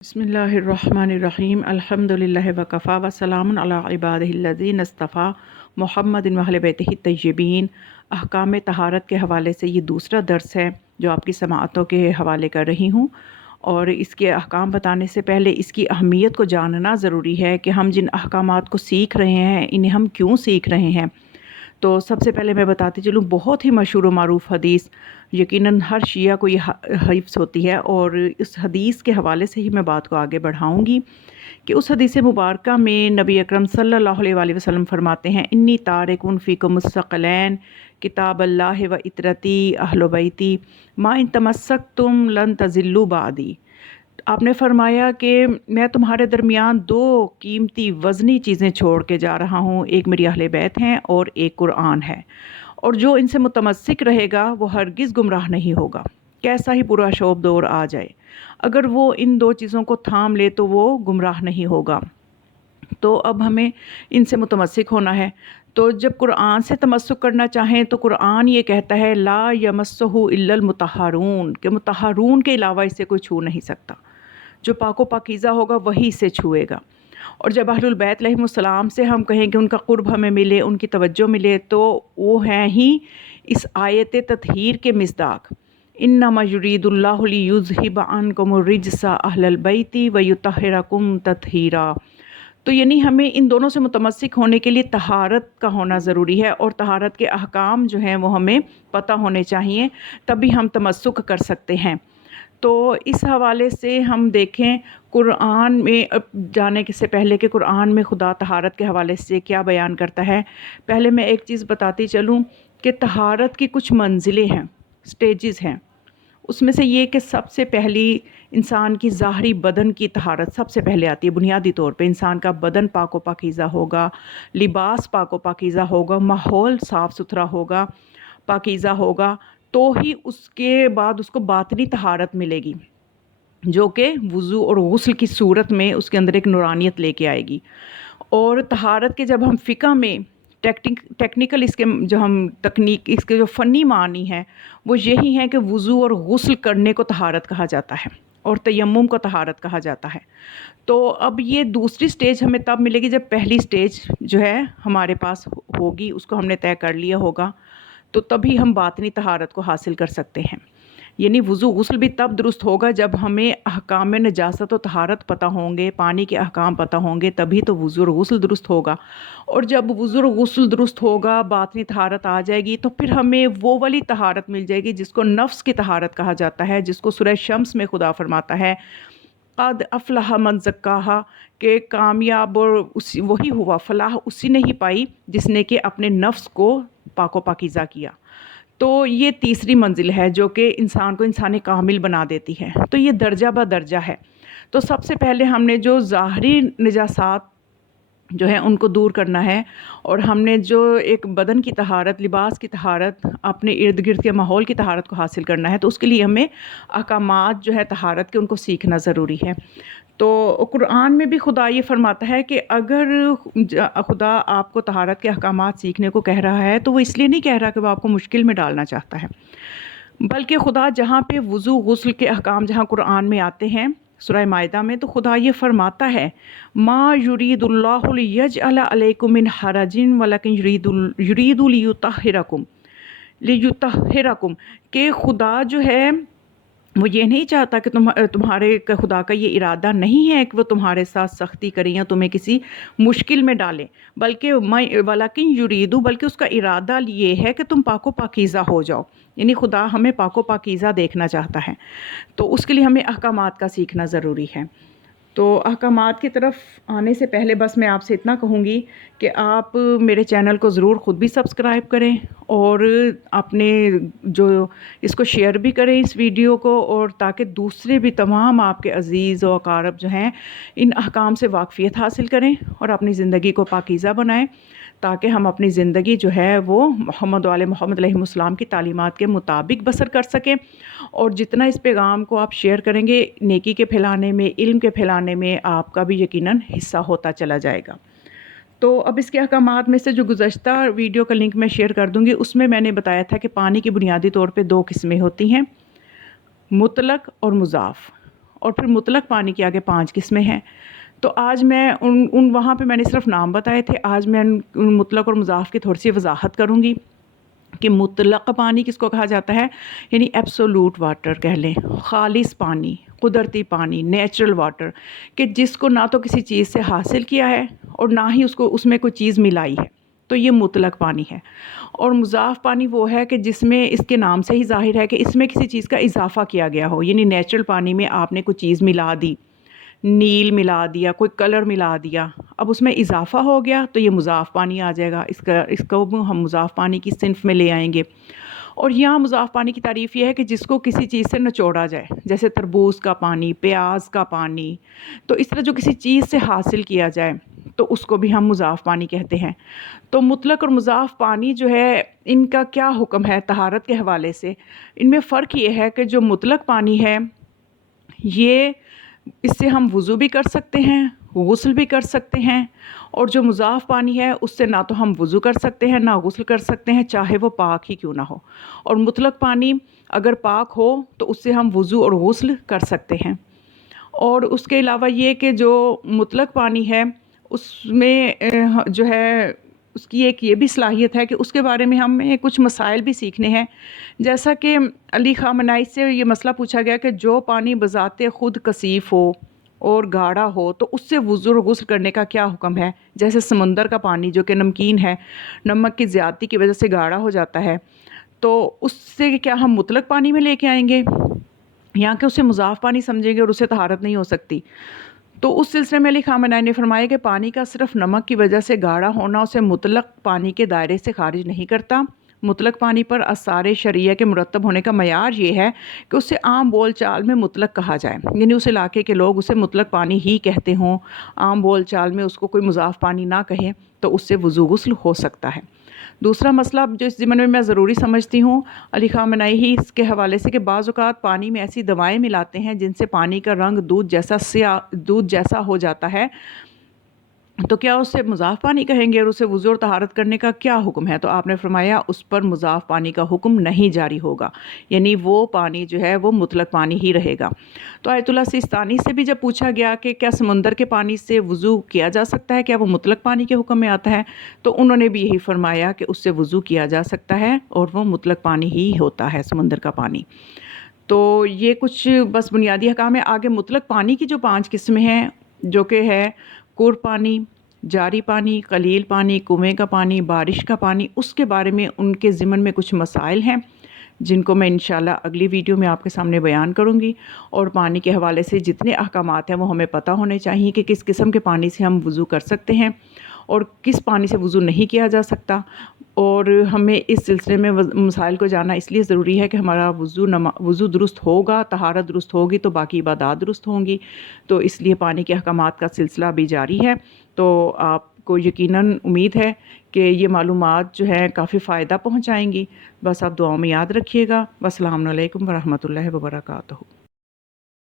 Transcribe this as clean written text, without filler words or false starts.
بسم اللہ الرحمن الرحیم الحمدللہ وکفا وسلام علی عبادہ الذین اصطفیٰ محمد و اہل بیتہ الطیبین۔ احکام طہارت کے حوالے سے یہ دوسرا درس ہے جو آپ کی سماعتوں کے حوالے کر رہی ہوں، اور اس کے احکام بتانے سے پہلے اس کی اہمیت کو جاننا ضروری ہے کہ ہم جن احکامات کو سیکھ رہے ہیں انہیں ہم کیوں سیکھ رہے ہیں۔ تو سب سے پہلے میں بتاتی چلوں، بہت ہی مشہور و معروف حدیث، یقیناً ہر شیعہ کو یہ حفظ ہوتی ہے، اور اس حدیث کے حوالے سے ہی میں بات کو آگے بڑھاؤں گی کہ اس حدیث مبارکہ میں نبی اکرم صلی اللہ علیہ وآلہ وسلم فرماتے ہیں: انی تارکن فیکم الثقلین کتاب اللہ و اطرتی اہل بیتی ما ان تمسکتم لن تضلوا بعدی۔ آپ نے فرمایا کہ میں تمہارے درمیان دو قیمتی وزنی چیزیں چھوڑ کے جا رہا ہوں، ایک میری اہل بیت ہیں اور ایک قرآن ہے، اور جو ان سے متمسک رہے گا وہ ہرگز گمراہ نہیں ہوگا، کیسا ہی برا شوب دور آ جائے۔ اگر وہ ان دو چیزوں کو تھام لے تو وہ گمراہ نہیں ہوگا۔ تو اب ہمیں ان سے متمسک ہونا ہے۔ تو جب قرآن سے تمسک کرنا چاہیں تو قرآن یہ کہتا ہے لا یمسہ الا المطہرون، کہ مطہرون کے علاوہ اسے کوئی چھو نہیں سکتا، جو پاک و پاکیزہ ہوگا وہی اسے چھوئے گا۔ اور جب اہل البیت علیہم السلام سے ہم کہیں کہ ان کا قرب ہمیں ملے، ان کی توجہ ملے، تو وہ ہیں ہی اس آیت تطہیر کے مصداق: انما یرید اللہ لیذہب عنکم الرجس اہل البیت ویطہرکم تطہیرا۔ تو یعنی ہمیں ان دونوں سے متمسک ہونے کے لیے طہارت کا ہونا ضروری ہے، اور طہارت کے احکام جو ہیں وہ ہمیں پتہ ہونے چاہیے، تبھی ہم تمسک کر سکتے ہیں۔ تو اس حوالے سے ہم دیکھیں قرآن میں جانے سے پہلے کہ قرآن میں خدا طہارت کے حوالے سے کیا بیان کرتا ہے، پہلے میں ایک چیز بتاتی چلوں کہ طہارت کی کچھ منزلیں ہیں، سٹیجز ہیں۔ اس میں سے یہ کہ سب سے پہلی انسان کی ظاہری بدن کی طہارت سب سے پہلے آتی ہے۔ بنیادی طور پہ انسان کا بدن پاک و پاکیزہ ہوگا، لباس پاک و پاکیزہ ہوگا، ماحول صاف ستھرا ہوگا، پاکیزہ ہوگا، تو ہی اس کے بعد اس کو باطنی طہارت ملے گی، جو کہ وضو اور غسل کی صورت میں اس کے اندر ایک نورانیت لے کے آئے گی۔ اور طہارت کے جب ہم فقہ میں ٹیکنیکل اس کے جو ہم تکنیک اس کے جو فنی معنی ہیں وہ یہی ہیں کہ وضو اور غسل کرنے کو طہارت کہا جاتا ہے، اور تیمم کو طہارت کہا جاتا ہے۔ تو اب یہ دوسری سٹیج ہمیں تب ملے گی جب پہلی سٹیج جو ہے ہمارے پاس ہوگی، اس کو ہم نے طے کر لیا ہوگا، تو تبھی ہم باطنی طہارت کو حاصل کر سکتے ہیں۔ یعنی وضو غسل بھی تب درست ہوگا جب ہمیں احکام نجاست و طہارت پتہ ہوں گے، پانی کے احکام پتہ ہوں گے، تبھی تو وضو اور غسل درست ہوگا۔ اور جب وضو اور غسل درست ہوگا، باطنی طہارت آ جائے گی، تو پھر ہمیں وہ والی طہارت مل جائے گی جس کو نفس کی طہارت کہا جاتا ہے، جس کو سورہ شمس میں خدا فرماتا ہے قد افلح من زکاہا، کہ کامیاب اور وہی ہوا، فلاح اسی نے ہی پائی جس نے کہ اپنے نفس کو پاک و پاکیزہ کیا۔ تو یہ تیسری منزل ہے جو کہ انسان کو انسان کامل بنا دیتی ہے۔ تو یہ درجہ بہ درجہ ہے۔ تو سب سے پہلے ہم نے جو ظاہری نجاسات جو ہیں ان کو دور کرنا ہے، اور ہم نے جو ایک بدن کی طہارت، لباس کی طہارت، اپنے ارد گرد کے ماحول کی طہارت کو حاصل کرنا ہے، تو اس کے لیے ہمیں احکامات جو ہے طہارت کے ان کو سیکھنا ضروری ہے۔ تو قرآن میں بھی خدا یہ فرماتا ہے کہ اگر خدا آپ کو طہارت کے احکامات سیکھنے کو کہہ رہا ہے تو وہ اس لیے نہیں کہہ رہا کہ وہ آپ کو مشکل میں ڈالنا چاہتا ہے، بلکہ خدا جہاں پہ وضو غسل کے احکام جہاں قرآن میں آتے ہیں سورہ مائدہ میں، تو خدا یہ فرماتا ہے ما یرید اللہ لیجعل علیکم من حرج ولکن یرید لیطہرکم، کہ خدا جو ہے وہ یہ نہیں چاہتا کہ تمہارے خدا کا یہ ارادہ نہیں ہے کہ وہ تمہارے ساتھ سختی کریں یا تمہیں کسی مشکل میں ڈالیں، بلکہ ولیکن یریدو، بلکہ اس کا ارادہ یہ ہے کہ تم پاک و پاکیزہ ہو جاؤ۔ یعنی خدا ہمیں پاک و پاکیزہ دیکھنا چاہتا ہے، تو اس کے لیے ہمیں احکامات کا سیکھنا ضروری ہے۔ تو احکامات کی طرف آنے سے پہلے بس میں آپ سے اتنا کہوں گی کہ آپ میرے چینل کو ضرور خود بھی سبسکرائب کریں، اور اپنے جو اس کو شیئر بھی کریں اس ویڈیو کو، اور تاکہ دوسرے بھی تمام آپ کے عزیز و اقارب جو ہیں ان احکام سے واقفیت حاصل کریں اور اپنی زندگی کو پاکیزہ بنائیں، تاکہ ہم اپنی زندگی جو ہے وہ محمد و آل محمد علیہ السلام کی تعلیمات کے مطابق بسر کر سکیں۔ اور جتنا اس پیغام کو آپ شیئر کریں گے، نیکی کے پھیلانے میں، علم کے پھیلانے میں آپ کا بھی یقیناً حصہ ہوتا چلا جائے گا۔ تو اب اس کے احکامات میں سے جو گزشتہ ویڈیو کا لنک میں شیئر کر دوں گی، اس میں نے بتایا تھا کہ پانی کی بنیادی طور پہ دو قسمیں ہوتی ہیں، مطلق اور مضاف۔ اور پھر مطلق پانی کی آگے 5 قسمیں ہیں۔ تو آج میں ان وہاں پہ میں نے صرف نام بتائے تھے، آج میں ان مطلق اور مضاف کی تھوڑی سی وضاحت کروں گی کہ مطلق پانی کس کو کہا جاتا ہے، یعنی ایبسولوٹ واٹر کہہ لیں، خالص پانی، قدرتی پانی، نیچرل واٹر، کہ جس کو نہ تو کسی چیز سے حاصل کیا ہے اور نہ ہی اس میں کوئی چیز ملائی ہے، تو یہ مطلق پانی ہے۔ اور مضاف پانی وہ ہے کہ جس میں اس کے نام سے ہی ظاہر ہے کہ اس میں کسی چیز کا اضافہ کیا گیا ہو، یعنی نیچرل پانی میں آپ نے کوئی چیز ملا دی، نیل ملا دیا، کوئی کلر ملا دیا، اب اس میں اضافہ ہو گیا تو یہ مضاف پانی آ جائے گا، اس کو ہم مضاف پانی کی صنف میں لے آئیں گے۔ اور یہاں مضاف پانی کی تعریف یہ ہے کہ جس کو کسی چیز سے نچوڑا جائے، جیسے تربوز کا پانی، پیاز کا پانی، تو اس طرح جو کسی چیز سے حاصل کیا جائے تو اس کو بھی ہم مضاف پانی کہتے ہیں۔ تو مطلق اور مضاف پانی جو ہے ان کا کیا حکم ہے طہارت کے حوالے سے؟ ان میں فرق یہ ہے کہ جو مطلق پانی ہے یہ اس سے ہم وضو بھی کر سکتے ہیں، غسل بھی کر سکتے ہیں، اور جو مضاف پانی ہے اس سے نہ تو ہم وضو کر سکتے ہیں نہ غسل کر سکتے ہیں، چاہے وہ پاک ہی کیوں نہ ہو۔ اور مطلق پانی اگر پاک ہو تو اس سے ہم وضو اور غسل کر سکتے ہیں۔ اور اس کے علاوہ یہ کہ جو مطلق پانی ہے اس میں جو ہے اس کی ایک یہ بھی صلاحیت ہے کہ اس کے بارے میں ہمیں کچھ مسائل بھی سیکھنے ہیں، جیسا کہ علی خامنائی سے یہ مسئلہ پوچھا گیا کہ جو پانی بذات خود کثیف ہو اور گاڑھا ہو تو اس سے وضو اور غسل کرنے کا کیا حکم ہے؟ جیسے سمندر کا پانی جو کہ نمکین ہے، نمک کی زیادتی کی وجہ سے گاڑھا ہو جاتا ہے، تو اس سے کیا ہم مطلق پانی میں لے کے آئیں گے؟ یہاں کہ اسے مضاف پانی سمجھیں گے اور اسے طہارت نہیں ہو سکتی؟ تو اس سلسلے میں علی خامنائی نے فرمایا کہ پانی کا صرف نمک کی وجہ سے گاڑھا ہونا اسے مطلق پانی کے دائرے سے خارج نہیں کرتا۔ مطلق پانی پر آثار شرعیہ کے مرتب ہونے کا معیار یہ ہے کہ اسے عام بول چال میں مطلق کہا جائے، یعنی اس علاقے کے لوگ اسے مطلق پانی ہی کہتے ہوں، عام بول چال میں اس کو کوئی مضاف پانی نہ کہیں تو اس سے وضو غسل ہو سکتا ہے۔ دوسرا مسئلہ جو اس ضمن میں ضروری سمجھتی ہوں علی خامنائی ہی اس کے حوالے سے، کہ بعض اوقات پانی میں ایسی دوائیں ملاتے ہیں جن سے پانی کا رنگ دودھ جیسا ہو جاتا ہے، تو کیا اسے مضاف پانی کہیں گے اور اسے وضو اور طہارت کرنے کا کیا حکم ہے؟ تو آپ نے فرمایا اس پر مضاف پانی کا حکم نہیں جاری ہوگا، یعنی وہ پانی جو ہے وہ مطلق پانی ہی رہے گا۔ تو آیت اللہ سیستانی سے بھی جب پوچھا گیا کہ کیا سمندر کے پانی سے وضو کیا جا سکتا ہے، کیا وہ مطلق پانی کے حکم میں آتا ہے، تو انہوں نے بھی یہی فرمایا کہ اس سے وضو کیا جا سکتا ہے اور وہ مطلق پانی ہی ہوتا ہے، سمندر کا پانی۔ تو یہ کچھ بس بنیادی احکام ہے۔ آگے مطلق پانی کی جو 5 قسمیں ہیں جو کہ ہے کور پانی، جاری پانی، قلیل پانی، کنویں کا پانی، بارش کا پانی، اس کے بارے میں ان کے ضمن میں کچھ مسائل ہیں جن کو میں انشاءاللہ اگلی ویڈیو میں آپ کے سامنے بیان کروں گی۔ اور پانی کے حوالے سے جتنے احکامات ہیں وہ ہمیں پتہ ہونے چاہیے کہ کس قسم کے پانی سے ہم وضو کر سکتے ہیں اور کس پانی سے وضو نہیں کیا جا سکتا۔ اور ہمیں اس سلسلے میں مسائل کو جاننا اس لیے ضروری ہے کہ ہمارا وضو درست ہوگا، طہارت درست ہوگی تو باقی عبادات درست ہوں گی۔ تو اس لیے پانی کے احکامات کا سلسلہ بھی جاری ہے۔ تو آپ کو یقیناً امید ہے کہ یہ معلومات جو ہیں کافی فائدہ پہنچائیں گی۔ بس آپ دعاؤں میں یاد رکھیے گا۔ والسلام علیکم ورحمۃ اللہ وبرکاتہ۔